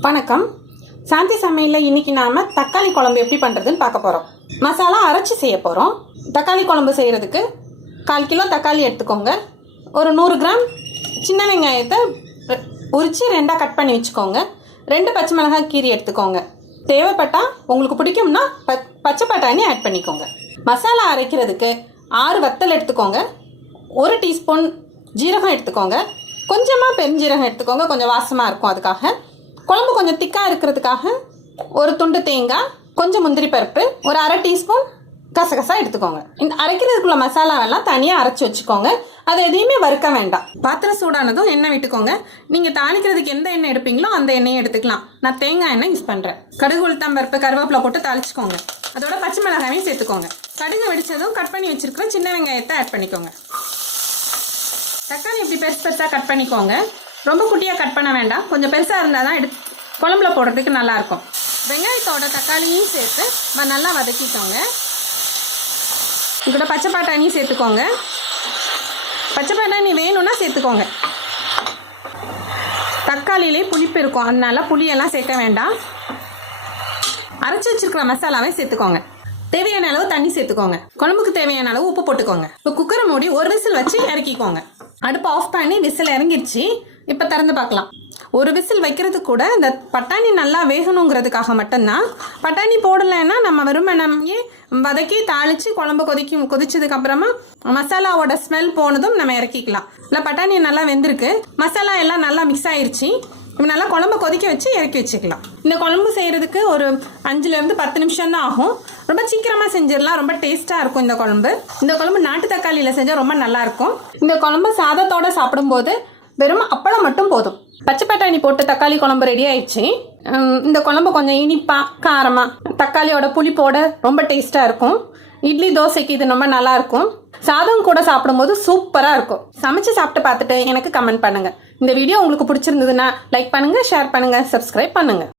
வணக்கம். சாந்தி சமையலில் இன்றைக்கி நாம் தக்காளி குழம்பு எப்படி பண்ணுறதுன்னு பார்க்க போகிறோம். மசாலா அரைச்சி செய்ய போகிறோம். தக்காளி குழம்பு செய்கிறதுக்கு 1/4 கிலோ தக்காளி எடுத்துக்கோங்க. ஒரு 100 கிராம் சின்ன வெங்காயத்தை உரித்து 2ஆக கட் பண்ணி வச்சுக்கோங்க. 2 பச்சை மிளகாய் கீரி எடுத்துக்கோங்க. தேவைப்பட்டால் உங்களுக்கு பிடிக்கும்னா பச்சை பட்டாணி ஆட் பண்ணிக்கோங்க. மசாலா அரைக்கிறதுக்கு 6 வத்தல் எடுத்துக்கோங்க. 1 டீஸ்பூன் ஜீரகம் எடுத்துக்கோங்க. கொஞ்சமாக பெருஞ்சீரகம் எடுத்துக்கோங்க, கொஞ்சம் வாசமாக இருக்கும். அதுக்காக குழம்பு கொஞ்சம் திக்காக இருக்கிறதுக்காக 1 துண்டு தேங்காய், கொஞ்சம் முந்திரி பருப்பு, ஒரு 1/2 டீஸ்பூன் கசகசா எடுத்துக்கோங்க. இந்த அரைக்கிறதுக்குள்ள மசாலாவெல்லாம் தனியாக அரைச்சி வச்சுக்கோங்க. அதை எதையுமே வறுக்க வேண்டாம். பாத்திரம் சூடானதும் எண்ணெய் விட்டுக்கோங்க. நீங்கள் தாளிக்கிறதுக்கு எந்த எண்ணெய் எடுப்பீங்களோ அந்த எண்ணெயை எடுத்துக்கலாம். நான் தேங்காய் எண்ணெய் யூஸ் பண்ணுறேன். கடுகு, உளுத்தம் பருப்பு, கருவேப்பிலை போட்டு தாளிச்சுக்கோங்க. அதோட பச்சை மிளகாயும் சேர்த்துக்கோங்க. கடுகு வெடிச்சதும் கட் பண்ணி வச்சிருக்கிற சின்ன வெங்காயத்தை ஆட் பண்ணிக்கோங்க. தக்காளி இப்படி பெருசாக கட் பண்ணிக்கோங்க. ரொம்ப குட்டியாக கட் பண்ண வேண்டாம். கொஞ்சம் பெருசாக இருந்தால் தான் குழம்புல போடுறதுக்கு நல்லாயிருக்கும். வெங்காயத்தோட தக்காளியும் சேர்த்து நல்லா வதக்கிக்கோங்க. இதோட பச்சை பட்டாணியும் சேர்த்துக்கோங்க. பச்சை பட்டாணி வேணும்னா சேர்த்துக்கோங்க. தக்காளியிலே புளிப்பு இருக்கும், அதனால புளியெல்லாம் சேர்க்க வேண்டாம். அரைச்சி வச்சிருக்கிற மசாலாவை சேர்த்துக்கோங்க. தேவையான அளவு தண்ணி சேர்த்துக்கோங்க. குழம்புக்கு தேவையான அளவு உப்பு போட்டுக்கோங்க. இப்போ குக்கரை மூடி 1 விசில் வச்சு இறக்கிக்கோங்க. அடுப்பு ஆஃப் பண்ணி விசில் இறங்கிடுச்சு. இப்போ திறந்து பார்க்கலாம். 1 விசில் வைக்கிறது கூட இந்த பட்டாணி நல்லா வேகணுங்கிறதுக்காக மட்டும்தான். பட்டாணி போடலைன்னா நம்ம வெறுமனே வதக்கி தாளித்து குழம்பு கொதிச்சதுக்கப்புறமா மசாலாவோட ஸ்மெல் போனதும் நம்ம இறக்கிக்கலாம். இல்லை பட்டாணி நல்லா வெந்திருக்கு, மசாலா எல்லாம் நல்லா மிக்ஸ் ஆயிடுச்சு. இப்போ நல்லா குழம்பு கொதிக்க வச்சு இறக்கி வச்சுக்கலாம். இந்த குழம்பு செய்கிறதுக்கு ஒரு 5லேருந்து 10 நிமிஷம் தான் ஆகும். ரொம்ப சீக்கிரமாக செஞ்சிடலாம். ரொம்ப டேஸ்ட்டாக இருக்கும் இந்த குழம்பு. இந்த குழம்பு நாட்டு தக்காளியில் செஞ்சால் ரொம்ப நல்லாயிருக்கும். இந்த குழம்பு சாதத்தோடு சாப்பிடும்போது வெறும் அப்பளம் மட்டும் போதும். பச்சை பட்டாணி போட்டு தக்காளி குழம்பு ரெடி ஆயிடுச்சு. இந்த குழம்பு கொஞ்சம் இனிப்பாக காரமாக தக்காளியோட புளிப்போட ரொம்ப டேஸ்ட்டாக இருக்கும். இட்லி தோசைக்கு இது ரொம்ப நல்லாயிருக்கும். சாதம் கூட சாப்பிடும்போது சூப்பராக இருக்கும். சமைச்சு சாப்பிட்டு பார்த்துட்டு எனக்கு கமெண்ட் பண்ணுங்கள். இந்த வீடியோ உங்களுக்கு பிடிச்சிருந்ததுன்னா லைக் பண்ணுங்கள், ஷேர் பண்ணுங்கள், சப்ஸ்கிரைப் பண்ணுங்கள்.